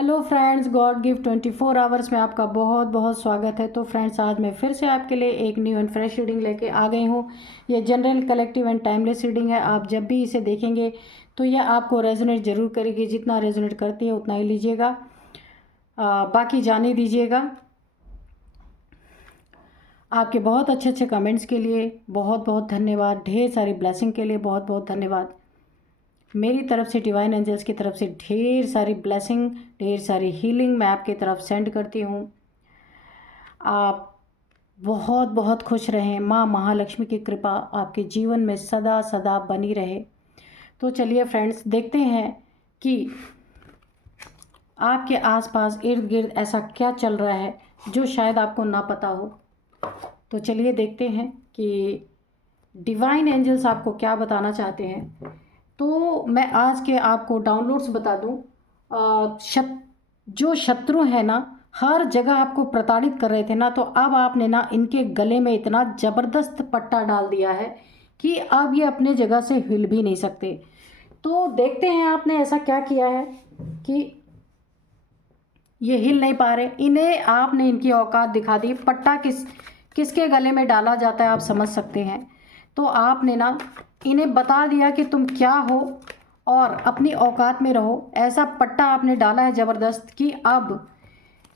Hello friends, God gift 24 hours में आपका बहुत बहुत स्वागत है। तो फ्रेंड्स, आज मैं फिर से आपके लिए एक न्यू एंड फ्रेश रीडिंग लेके आ गई हूँ। ये general, collective and timeless reading है। आप जब भी इसे देखेंगे तो यह आपको रेजोनेट ज़रूर करेगी। जितना रेजोनेट करती है उतना ही लीजिएगा, बाकी जाने दीजिएगा। आपके बहुत अच्छे अच्छे कमेंट्स के लिए बहुत बहुत धन्यवाद। ढेर सारी ब्लेसिंग के लिए बहुत बहुत धन्यवाद। मेरी तरफ से, डिवाइन एंजल्स की तरफ से ढेर सारी ब्लेसिंग, ढेर सारी हीलिंग मैं आपकी तरफ सेंड करती हूँ। आप बहुत बहुत खुश रहें। माँ महालक्ष्मी की कृपा आपके जीवन में सदा सदा बनी रहे। तो चलिए फ्रेंड्स, देखते हैं कि आपके आसपास इर्द गिर्द ऐसा क्या चल रहा है जो शायद आपको ना पता हो। तो चलिए देखते हैं कि डिवाइन एंजल्स आपको क्या बताना चाहते हैं। तो मैं आज के आपको डाउनलोड्स बता दूं। जो शत्रु है ना, हर जगह आपको प्रताड़ित कर रहे थे ना, तो अब आपने ना इनके गले में इतना ज़बरदस्त पट्टा डाल दिया है कि अब ये अपने जगह से हिल भी नहीं सकते। तो देखते हैं आपने ऐसा क्या किया है कि ये हिल नहीं पा रहे। इन्हें आपने इनकी औकात दिखा दी। पट्टा किसके गले में डाला जाता है आप समझ सकते हैं। तो आपने ना इन्हें बता दिया कि तुम क्या हो और अपनी औकात में रहो। ऐसा पट्टा आपने डाला है ज़बरदस्त कि अब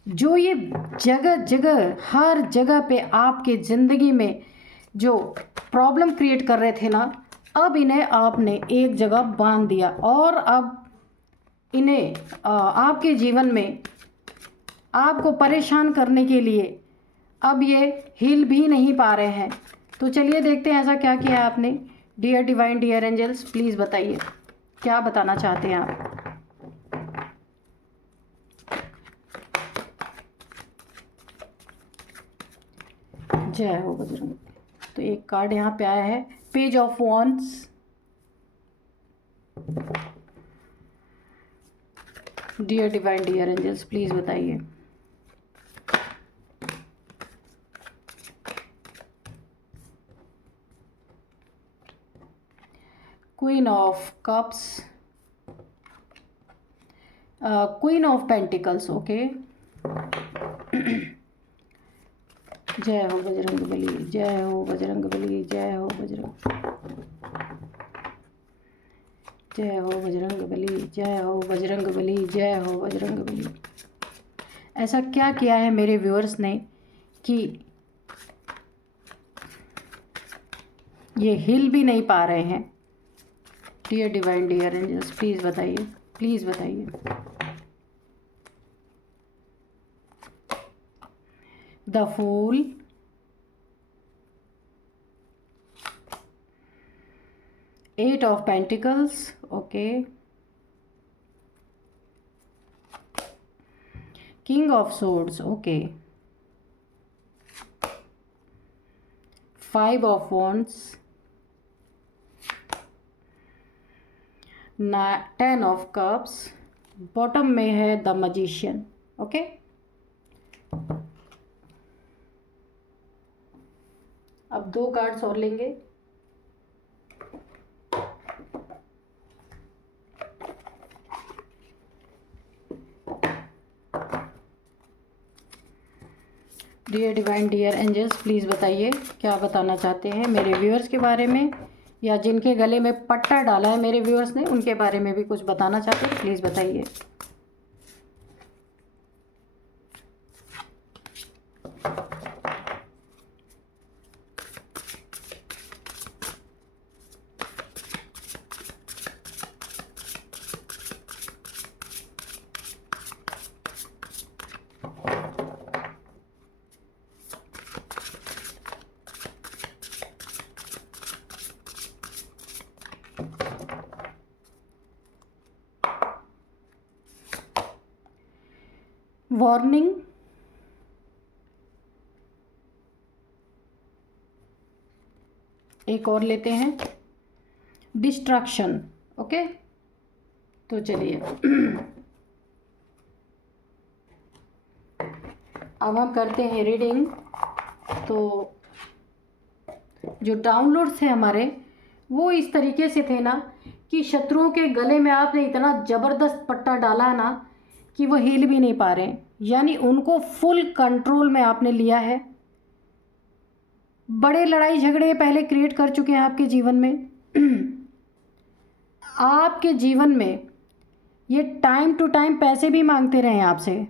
जो ये जगह जगह, हर जगह पे आपके ज़िंदगी में जो प्रॉब्लम क्रिएट कर रहे थे ना, अब इन्हें आपने एक जगह बांध दिया। और अब इन्हें आपके जीवन में आपको परेशान करने के लिए अब ये हिल भी नहीं पा रहे हैं। तो चलिए देखते हैं ऐसा क्या किया है आपने। Dear divine, dear angels, please बताइए क्या बताना चाहते हैं आप। जय हो बजरंग। तो एक कार्ड यहाँ पे आया है, page of wands. Dear divine, dear angels, please बताइए। Queen of cups, queen of pentacles. Okay, जय हो बजरंग बली, जय हो बजरंग बली, जय हो बजरंग, जय हो बजरंग बली, जय हो बजरंग बली, जय हो बजरंग बली। ऐसा क्या किया है मेरे व्यूअर्स ने कि ये हिल भी नहीं पा रहे हैं। Dear divine, dear angels, please बताइए, प्लीज़ बताइए। The fool, eight of pentacles. Okay, king of swords. Okay, five of wands, 10 of cups. Bottom में है द मैजिशियन। ओके, अब दो कार्ड्स और लेंगे। Dear divine, dear angels, please बताइए क्या बताना चाहते हैं मेरे व्यूअर्स के बारे में, या जिनके गले में पट्टा डाला है मेरे व्यूअर्स ने उनके बारे में भी कुछ बताना चाहते हैं। प्लीज़ बताइए। वार्निंग, एक और लेते हैं, डिस्ट्रैक्शन। ओके, तो चलिए अब हम करते हैं रीडिंग। तो जो डाउनलोड्स थे हमारे, वो इस तरीके से थे ना कि शत्रुओं के गले में आपने इतना ज़बरदस्त पट्टा डाला ना कि वो हिल भी नहीं पा रहे हैं, यानी उनको फुल कंट्रोल में आपने लिया है। बड़े लड़ाई झगड़े पहले क्रिएट कर चुके हैं आपके जीवन में। आपके जीवन में ये टाइम टू टाइम पैसे भी मांगते रहे हैं आपसे,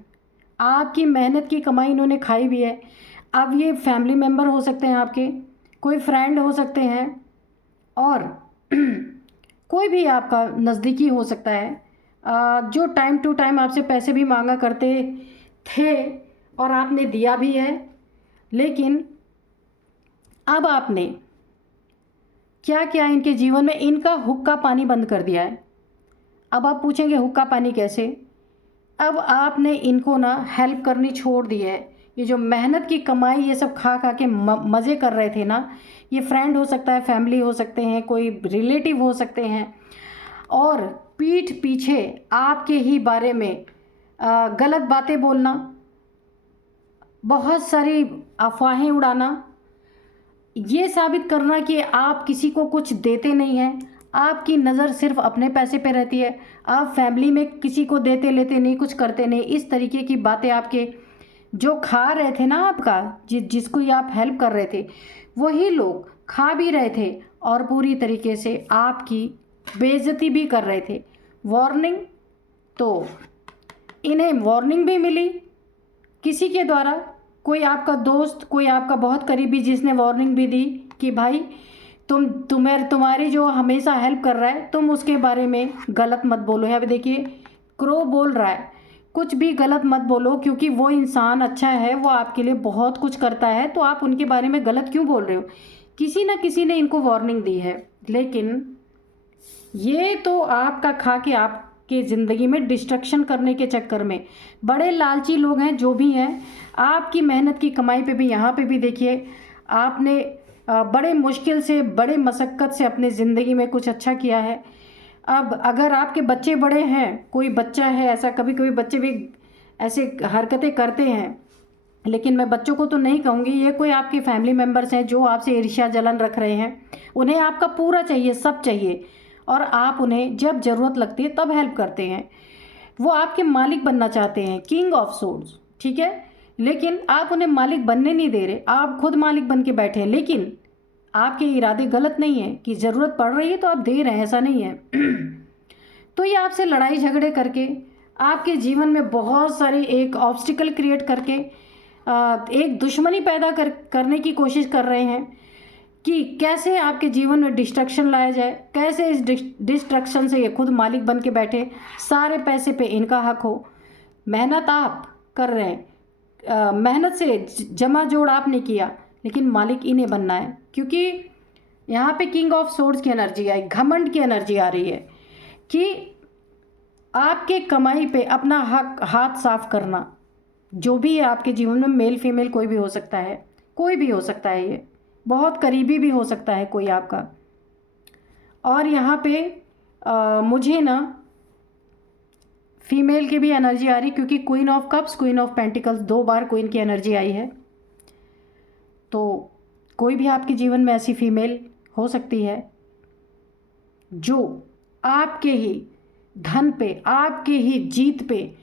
आपकी मेहनत की कमाई इन्होंने खाई भी है। अब ये फैमिली मेम्बर हो सकते हैं आपके, कोई फ्रेंड हो सकते हैं, और कोई भी आपका नज़दीकी हो सकता है, जो टाइम टू टाइम आपसे पैसे भी मांगा करते थे और आपने दिया भी है। लेकिन अब आपने क्या किया इनके जीवन में, इनका हुक्का पानी बंद कर दिया है। अब आप पूछेंगे हुक्का पानी कैसे? अब आपने इनको ना हेल्प करनी छोड़ दी है। ये जो मेहनत की कमाई ये सब खा खा के मज़े कर रहे थे ना, ये फ्रेंड हो सकता है, फैमिली हो सकते हैं, कोई रिलेटिव हो सकते हैं, और पीठ पीछे आपके ही बारे में गलत बातें बोलना, बहुत सारी अफवाहें उड़ाना, ये साबित करना कि आप किसी को कुछ देते नहीं हैं, आपकी नज़र सिर्फ अपने पैसे पे रहती है, आप फैमिली में किसी को देते लेते नहीं, कुछ करते नहीं, इस तरीके की बातें आपके जो खा रहे थे ना आपका, जिसको ये आप हेल्प कर रहे थे, वही लोग खा भी रहे थे और पूरी तरीके से आपकी बेइज्जती भी कर रहे थे। वार्निंग, तो इन्हें वार्निंग भी मिली किसी के द्वारा, कोई आपका दोस्त, कोई आपका बहुत करीबी जिसने वार्निंग भी दी कि भाई तुम्हारी जो हमेशा हेल्प कर रहा है, तुम उसके बारे में गलत मत बोलो। यहाँ पे देखिए क्रो बोल रहा है, कुछ भी गलत मत बोलो, क्योंकि वो इंसान अच्छा है, वो आपके लिए बहुत कुछ करता है, तो आप उनके बारे में गलत क्यों बोल रहे हो? किसी ना किसी ने इनको वार्निंग दी है। लेकिन ये तो आपका खा के आपके ज़िंदगी में डिस्ट्रक्शन करने के चक्कर में बड़े लालची लोग हैं जो भी हैं। आपकी मेहनत की कमाई पे भी, यहाँ पे भी देखिए आपने बड़े मुश्किल से, बड़े मशक्क़त से अपने ज़िंदगी में कुछ अच्छा किया है। अब अगर आपके बच्चे बड़े हैं, कोई बच्चा है ऐसा, कभी कभी बच्चे भी ऐसे हरकतें करते हैं, लेकिन मैं बच्चों को तो नहीं कहूँगी, ये कोई आपके फैमिली मेम्बर्स हैं जो आपसे ईर्ष्या जलन रख रहे हैं, उन्हें आपका पूरा चाहिए, सब चाहिए, और आप उन्हें जब ज़रूरत लगती है तब हेल्प करते हैं। वो आपके मालिक बनना चाहते हैं, किंग ऑफ सोर्ड्स, ठीक है, लेकिन आप उन्हें मालिक बनने नहीं दे रहे, आप खुद मालिक बन के बैठे हैं। लेकिन आपके इरादे गलत नहीं है कि ज़रूरत पड़ रही है तो आप दे रहे हैं, ऐसा नहीं है। तो ये आपसे लड़ाई झगड़े करके आपके जीवन में बहुत सारे एक ऑब्स्टिकल क्रिएट करके एक दुश्मनी पैदा करने की कोशिश कर रहे हैं कि कैसे आपके जीवन में डिस्ट्रक्शन लाया जाए, कैसे इस डिस्ट्रक्शन से ये खुद मालिक बन के बैठे, सारे पैसे पे इनका हक हो। मेहनत आप कर रहे हैं, मेहनत से जमा जोड़ आपने किया, लेकिन मालिक इन्हें बनना है, क्योंकि यहाँ पे किंग ऑफ सोर्ड्स की एनर्जी आई, घमंड की एनर्जी आ रही है कि आपके कमाई पे अपना हक, हाथ साफ करना। जो भी है आपके जीवन में, मेल फीमेल कोई भी हो सकता है, कोई भी हो सकता है, ये बहुत करीबी भी हो सकता है कोई आपका। और यहाँ पे मुझे ना फीमेल की भी एनर्जी आ रही, क्योंकि queen of cups, queen of pentacles, 2 bar queen की एनर्जी आई है। तो कोई भी आपके जीवन में ऐसी फीमेल हो सकती है जो आपके ही धन पे, आपके ही जीत पे,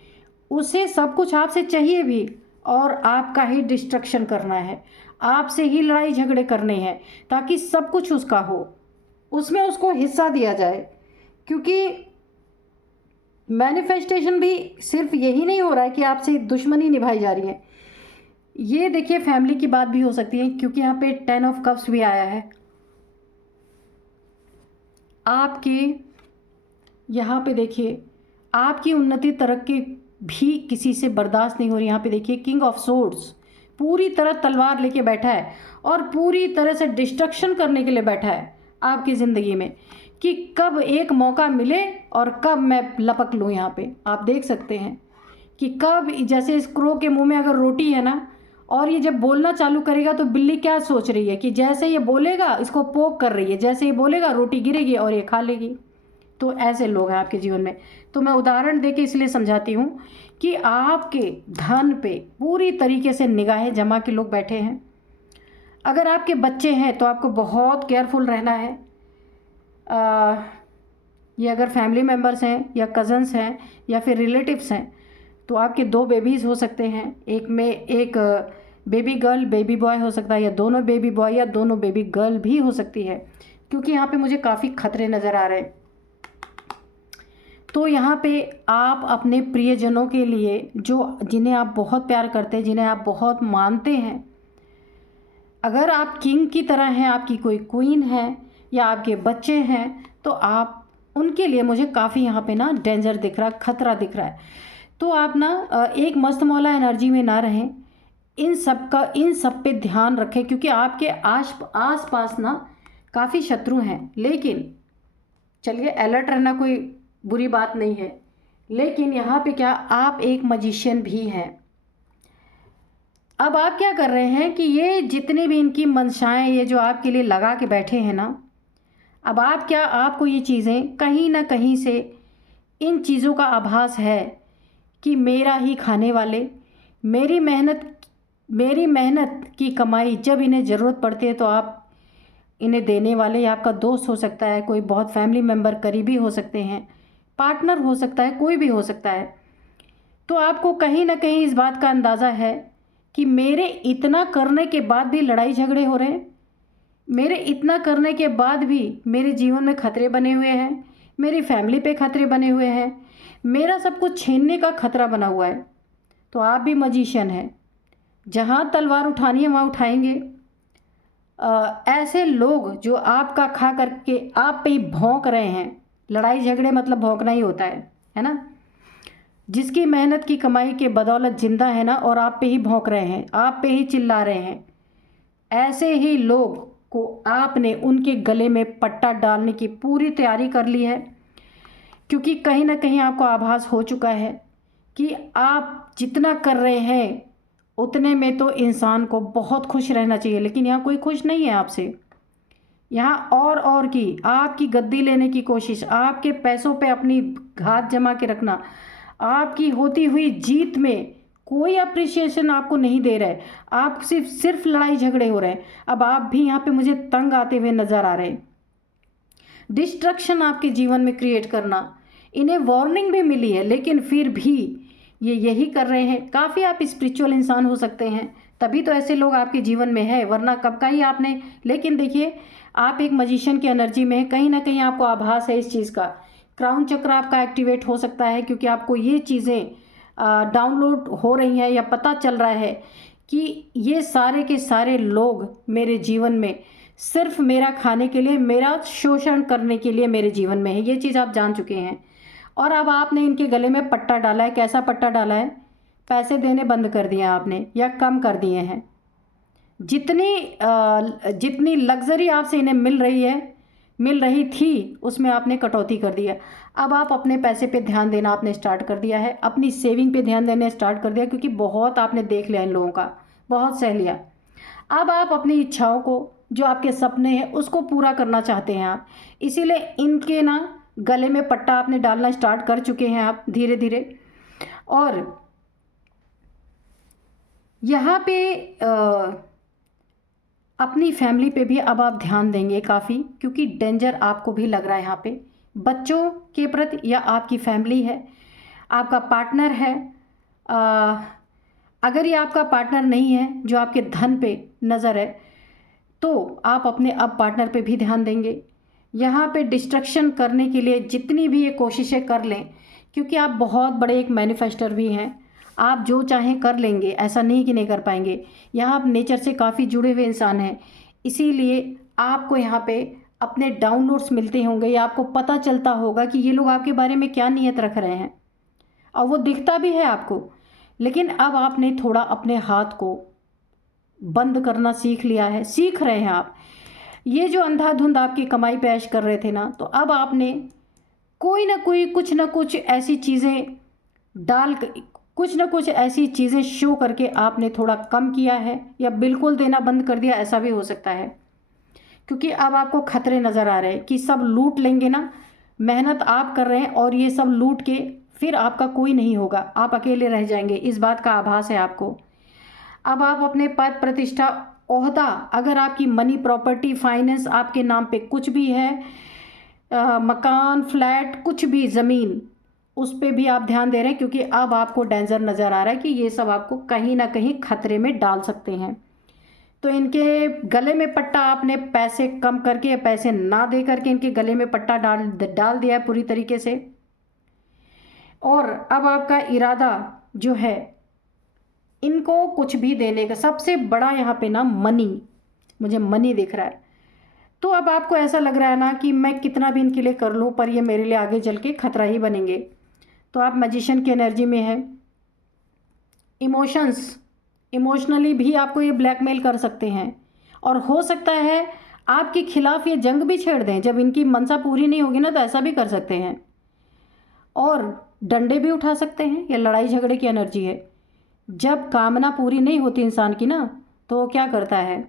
उसे सब कुछ आपसे चाहिए भी, और आपका ही डिस्ट्रक्शन करना है, आपसे ही लड़ाई झगड़े करने हैं ताकि सब कुछ उसका हो, उसमें उसको हिस्सा दिया जाए। क्योंकि मैनिफेस्टेशन भी सिर्फ यही नहीं हो रहा है कि आपसे दुश्मनी निभाई जा रही है, ये देखिए फैमिली की बात भी हो सकती है, क्योंकि यहाँ पे 10 ऑफ कप्स भी आया है। आपके यहाँ पे देखिए आपकी उन्नति तरक्की भी किसी से बर्दाश्त नहीं हो रही। यहाँ पे देखिए किंग ऑफ सोर्ड्स पूरी तरह तलवार लेके बैठा है और पूरी तरह से डिस्ट्रक्शन करने के लिए बैठा है आपकी ज़िंदगी में, कि कब एक मौका मिले और कब मैं लपक लूँ। यहाँ पे आप देख सकते हैं कि कब, जैसे इस क्रो के मुंह में अगर रोटी है ना, और ये जब बोलना चालू करेगा तो बिल्ली क्या सोच रही है कि जैसे ये बोलेगा इसको पोक कर रही है, जैसे ये बोलेगा रोटी गिरेगी और ये खा लेगी। तो ऐसे लोग हैं आपके जीवन में। तो मैं उदाहरण देके इसलिए समझाती हूँ कि आपके धन पे पूरी तरीके से निगाहें जमा के लोग बैठे हैं। अगर आपके बच्चे हैं तो आपको बहुत केयरफुल रहना है। ये अगर फैमिली मेम्बर्स हैं या कज़न्स हैं या फिर रिलेटिव्स हैं, तो आपके 2 बेबीज़ हो सकते हैं, एक में एक बेबी गर्ल बेबी बॉय हो सकता है, या दोनों बेबी बॉय या दोनों बेबी गर्ल भी हो सकती है, क्योंकि यहाँ पे मुझे काफ़ी खतरे नज़र आ रहे हैं। तो यहाँ पे आप अपने प्रियजनों के लिए, जो जिन्हें आप बहुत प्यार करते हैं, जिन्हें आप बहुत मानते हैं, अगर आप किंग की तरह हैं, आपकी कोई क्वीन है या आपके बच्चे हैं, तो आप उनके लिए मुझे काफ़ी यहाँ पे ना डेंजर दिख रहा है, खतरा दिख रहा है। तो आप ना एक मस्त मौला एनर्जी में ना रहें, इन सब पे ध्यान रखें, क्योंकि आपके आस पास ना काफ़ी शत्रु हैं। लेकिन चलिए, अलर्ट रहना कोई बुरी बात नहीं है, लेकिन यहाँ पे क्या, आप एक मजिशियन भी हैं। अब आप क्या कर रहे हैं कि ये जितने भी इनकी मंशाएं, ये जो आपके लिए लगा के बैठे हैं ना, अब आपको ये चीज़ें कहीं ना कहीं से इन चीज़ों का आभास है कि मेरा ही खाने वाले, मेरी मेहनत की कमाई जब इन्हें ज़रूरत पड़ती है तो आप इन्हें देने वाले, या आपका दोस्त हो सकता है, कोई बहुत फैमिली मेम्बर करीबी हो सकते हैं, पार्टनर हो सकता है, कोई भी हो सकता है। तो आपको कहीं ना कहीं इस बात का अंदाज़ा है कि मेरे इतना करने के बाद भी लड़ाई झगड़े हो रहे हैं, मेरे इतना करने के बाद भी मेरे जीवन में खतरे बने हुए हैं, मेरी फैमिली पे खतरे बने हुए हैं, मेरा सब कुछ छीनने का खतरा बना हुआ है। तो आप भी मजिशियन हैं, जहाँ तलवार उठानी है वहाँ उठाएंगे। ऐसे लोग जो आपका खा करके आप पे ही भौंक रहे हैं, लड़ाई झगड़े मतलब भौंकना ही होता है ना, जिसकी मेहनत की कमाई के बदौलत जिंदा है ना, और आप पे ही भौंक रहे हैं, आप पे ही चिल्ला रहे हैं, ऐसे ही लोग को आपने उनके गले में पट्टा डालने की पूरी तैयारी कर ली है। क्योंकि कहीं ना कहीं आपको आभास हो चुका है कि आप जितना कर रहे हैं उतने में तो इंसान को बहुत खुश रहना चाहिए, लेकिन यहाँ कोई खुश नहीं है आपसे। यहाँ और की आपकी गद्दी लेने की कोशिश, आपके पैसों पे अपनी घात जमा के रखना, आपकी होती हुई जीत में कोई अप्रिसिएशन आपको नहीं दे रहे, आप सिर्फ लड़ाई झगड़े हो रहे हैं। अब आप भी यहाँ पे मुझे तंग आते हुए नज़र आ रहे हैं। डिस्ट्रक्शन आपके जीवन में क्रिएट करना, इन्हें वार्निंग भी मिली है, लेकिन फिर भी ये यही कर रहे हैं। काफ़ी आप स्पिरिचुअल इंसान हो सकते हैं, तभी तो ऐसे लोग आपके जीवन में है, वरना कब का ही आपने। लेकिन देखिए, आप एक मजिशियन की एनर्जी में है, कहीं ना कहीं आपको आभास है इस चीज़ का। क्राउन चक्र आपका एक्टिवेट हो सकता है, क्योंकि आपको ये चीज़ें डाउनलोड हो रही हैं, या पता चल रहा है कि ये सारे के सारे लोग मेरे जीवन में सिर्फ मेरा खाने के लिए, मेरा शोषण करने के लिए मेरे जीवन में है। ये चीज़ आप जान चुके हैं, और अब आपने इनके गले में पट्टा डाला है। कैसा पट्टा डाला है? पैसे देने बंद कर दिए आपने, या कम कर दिए हैं। जितनी लग्जरी आपसे इन्हें मिल रही थी, उसमें आपने कटौती कर दिया। अब आप अपने पैसे पे ध्यान देना आपने स्टार्ट कर दिया है, अपनी सेविंग पे ध्यान देना स्टार्ट कर दिया, क्योंकि बहुत आपने देख लिया इन लोगों का, बहुत सह लिया। अब आप अपनी इच्छाओं को, जो आपके सपने हैं, उसको पूरा करना चाहते हैं आप, इसीलिए इनके ना गले में पट्टा आपने डालना स्टार्ट कर चुके हैं आप धीरे धीरे। और यहाँ पे अपनी फैमिली पे भी अब आप ध्यान देंगे काफ़ी, क्योंकि डेंजर आपको भी लग रहा है यहाँ पे, बच्चों के प्रति, या आपकी फैमिली है, आपका पार्टनर है। अगर ये आपका पार्टनर नहीं है जो आपके धन पे नज़र है, तो आप अपने अब पार्टनर पे भी ध्यान देंगे। यहाँ पे डिस्ट्रक्शन करने के लिए जितनी भी ये कोशिशें कर लें, क्योंकि आप बहुत बड़े एक मैनिफेस्टर भी हैं, आप जो चाहें कर लेंगे, ऐसा नहीं कि नहीं कर पाएंगे। यहाँ आप नेचर से काफ़ी जुड़े हुए इंसान हैं, इसीलिए आपको यहाँ पे अपने डाउनलोड्स मिलते होंगे, या आपको पता चलता होगा कि ये लोग आपके बारे में क्या नीयत रख रहे हैं, और वो दिखता भी है आपको। लेकिन अब आपने थोड़ा अपने हाथ को बंद करना सीख लिया है, सीख रहे हैं आप। ये जो अंधाधुंध आपकी कमाई पे ऐश कर रहे थे ना, तो अब आपने कोई ना कोई कुछ ना कुछ ऐसी चीज़ें कुछ ना कुछ ऐसी चीज़ें शो करके आपने थोड़ा कम किया है, या बिल्कुल देना बंद कर दिया, ऐसा भी हो सकता है। क्योंकि अब आपको खतरे नज़र आ रहे हैं कि सब लूट लेंगे ना, मेहनत आप कर रहे हैं और ये सब लूट के फिर आपका कोई नहीं होगा, आप अकेले रह जाएंगे, इस बात का आभास है आपको। अब आप अपने पद प्रतिष्ठा, ओहदा, अगर आपकी मनी, प्रॉपर्टी, फाइनेंस आपके नाम पे कुछ भी है, मकान, फ्लैट, कुछ भी, ज़मीन, उस पे भी आप ध्यान दे रहे हैं, क्योंकि अब आपको डेंजर नज़र आ रहा है कि ये सब आपको कहीं ना कहीं खतरे में डाल सकते हैं। तो इनके गले में पट्टा आपने पैसे कम करके या पैसे ना दे करके इनके गले में पट्टा डाल डाल दिया है पूरी तरीके से। और अब आपका इरादा जो है इनको कुछ भी देने का, सबसे बड़ा यहाँ पे ना मनी, मुझे मनी दिख रहा है। तो अब आपको ऐसा लग रहा है ना कि मैं कितना भी इनके लिए कर लूँ पर ये मेरे लिए आगे चल के खतरा ही बनेंगे। तो आप मैजिशियन की एनर्जी में हैं। इमोशनली भी आपको ये ब्लैकमेल कर सकते हैं, और हो सकता है आपके खिलाफ ये जंग भी छेड़ दें। जब इनकी मनसा पूरी नहीं होगी ना तो ऐसा भी कर सकते हैं, और डंडे भी उठा सकते हैं। ये लड़ाई झगड़े की एनर्जी है। जब कामना पूरी नहीं होती इंसान की ना, तो वो क्या करता है,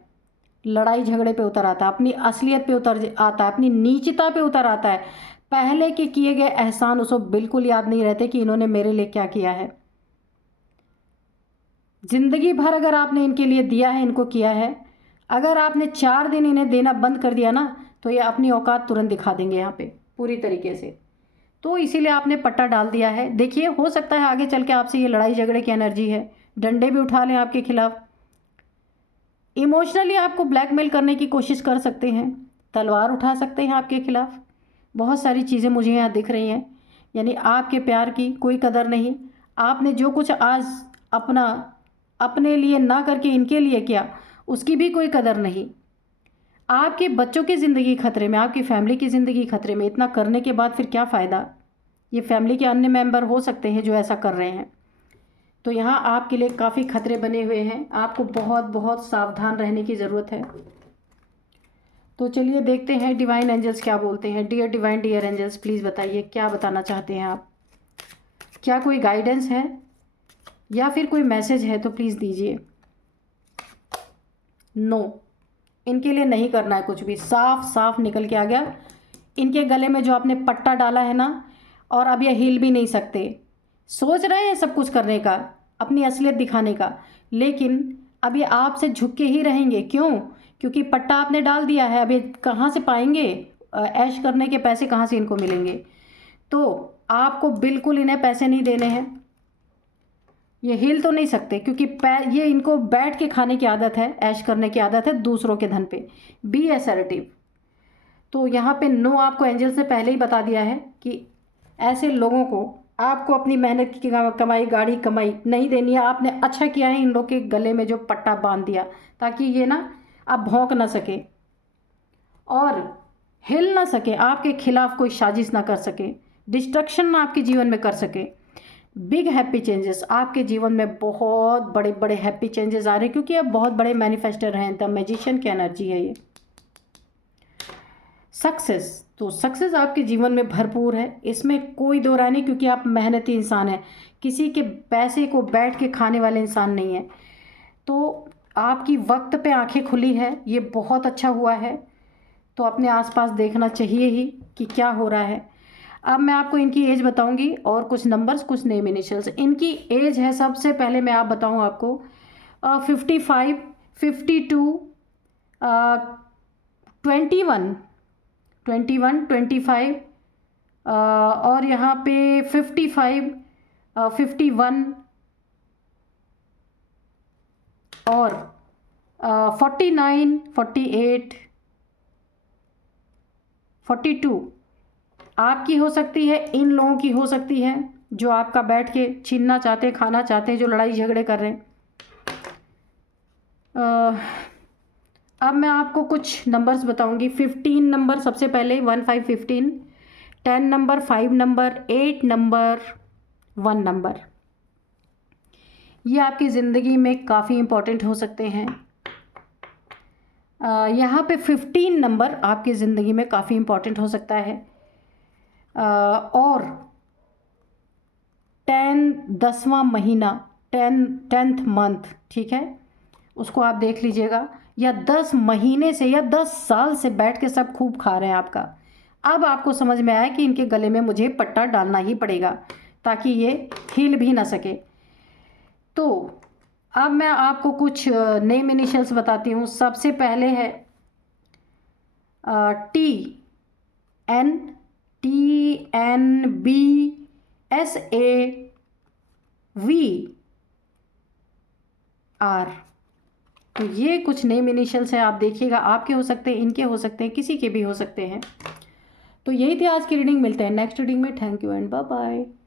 लड़ाई झगड़े पे उतर आता है, अपनी असलियत पे उतर आता है, अपनी नीचता पे उतर आता है। पहले के किए गए एहसान उसको बिल्कुल याद नहीं रहते कि इन्होंने मेरे लिए क्या किया है। जिंदगी भर अगर आपने इनके लिए दिया है, इनको किया है, अगर आपने 4 दिन इन्हें देना बंद कर दिया ना तो ये अपनी औकात तुरंत दिखा देंगे यहाँ पे पूरी तरीके से। तो इसीलिए आपने पट्टा डाल दिया है। देखिए, हो सकता है आगे चल के आपसे ये लड़ाई झगड़े की एनर्जी है, डंडे भी उठा लें आपके खिलाफ। इमोशनली आपको ब्लैकमेल करने की कोशिश कर सकते हैं, तलवार उठा सकते हैं आपके खिलाफ। बहुत सारी चीज़ें मुझे यहाँ दिख रही हैं। यानी आपके प्यार की कोई कदर नहीं। आपने जो कुछ आज अपने लिए ना करके इनके लिए किया, उसकी भी कोई कदर नहीं। आपके बच्चों की ज़िंदगी खतरे में, आपकी फैमिली की ज़िंदगी खतरे में। इतना करने के बाद फिर क्या फ़ायदा। ये फैमिली के अन्य मेंबर हो सकते हैं जो ऐसा कर रहे हैं। तो यहाँ आपके लिए काफ़ी खतरे बने हुए हैं। आपको बहुत बहुत सावधान रहने की ज़रूरत है। तो चलिए देखते हैं डिवाइन एंजल्स क्या बोलते हैं। Dear divine, dear angels, please बताइए क्या बताना चाहते हैं आप। क्या कोई गाइडेंस है या फिर कोई मैसेज है तो प्लीज़ दीजिए। नो, इनके लिए नहीं करना है कुछ भी। साफ साफ निकल के आ गया। इनके गले में जो आपने पट्टा डाला है ना, और अब ये हिल भी नहीं सकते। सोच रहे हैं सब कुछ करने का, अपनी असलियत दिखाने का, लेकिन अब ये आपसे झुक के ही रहेंगे। क्यों? क्योंकि पट्टा आपने डाल दिया है। अब ये कहाँ से पाएंगे ऐश करने के पैसे, कहाँ से इनको मिलेंगे। तो आपको बिल्कुल इन्हें पैसे नहीं देने हैं। ये हिल तो नहीं सकते, क्योंकि ये इनको बैठ के खाने की आदत है, ऐश करने की आदत है दूसरों के धन पे। Be assertive. तो यहाँ पे नो आपको एंजल से पहले ही बता दिया है कि ऐसे लोगों को आपको अपनी मेहनत की कमाई, गाड़ी कमाई नहीं देनी है। आपने अच्छा किया है इन लोग के गले में जो पट्टा बांध दिया, ताकि ये ना अब भौंक ना सके और हिल ना सके, आपके खिलाफ कोई साजिश ना कर सके, डिस्ट्रक्शन ना आपके जीवन में कर सके। बिग हैप्पी चेंजेस आपके जीवन में, बहुत बड़े बड़े हैप्पी चेंजेस आ रहे हैं, क्योंकि अब बहुत बड़े मैनिफेस्टर हैं। द मैजिशियन की एनर्जी है ये। सक्सेस, तो सक्सेस आपके जीवन में भरपूर है, इसमें कोई दो राय नहीं, क्योंकि आप मेहनती इंसान हैं, किसी के पैसे को बैठ के खाने वाले इंसान नहीं है। तो आपकी वक्त पे आंखें खुली है, ये बहुत अच्छा हुआ है। तो अपने आसपास देखना चाहिए ही कि क्या हो रहा है। अब मैं आपको इनकी एज बताऊंगी और कुछ नंबर्स, कुछ नेम इनिशियल्स। इनकी एज है, सबसे पहले मैं आप बताऊं आपको 55, 52, 21, 25, और यहाँ पे 55, 51 और 49, 48, 42 आपकी हो सकती है, इन लोगों की हो सकती है जो आपका बैठ के छीनना चाहते हैं, खाना चाहते हैं, जो लड़ाई झगड़े कर रहे हैं। अब मैं आपको कुछ नंबर्स बताऊंगी। 15 नंबर सबसे पहले, 15, 15, 10 नंबर, 5 नंबर, 8 नंबर, 1 नंबर। ये आपकी ज़िंदगी में काफ़ी इम्पोर्टेंट हो सकते हैं। यहाँ पे 15 नंबर आपकी ज़िंदगी में काफ़ी इम्पोर्टेंट हो सकता है। और 10वां महीना, 10th मंथ, ठीक है, उसको आप देख लीजिएगा। या 10 महीने से या 10 साल से बैठ के सब खूब खा रहे हैं आपका। अब आपको समझ में आया कि इनके गले में मुझे पट्टा डालना ही पड़ेगा ताकि ये हिल भी ना सके। तो अब मैं आपको कुछ नेम इनिशियल्स बताती हूँ। सबसे पहले है TN, TNB, SAVR। तो ये कुछ नेम इनिशियल्स हैं, आप देखिएगा, आपके हो सकते हैं, इनके हो सकते हैं, किसी के भी हो सकते हैं। तो यही थी आज की रीडिंग। मिलते हैं नेक्स्ट रीडिंग में। Thank you and bye bye.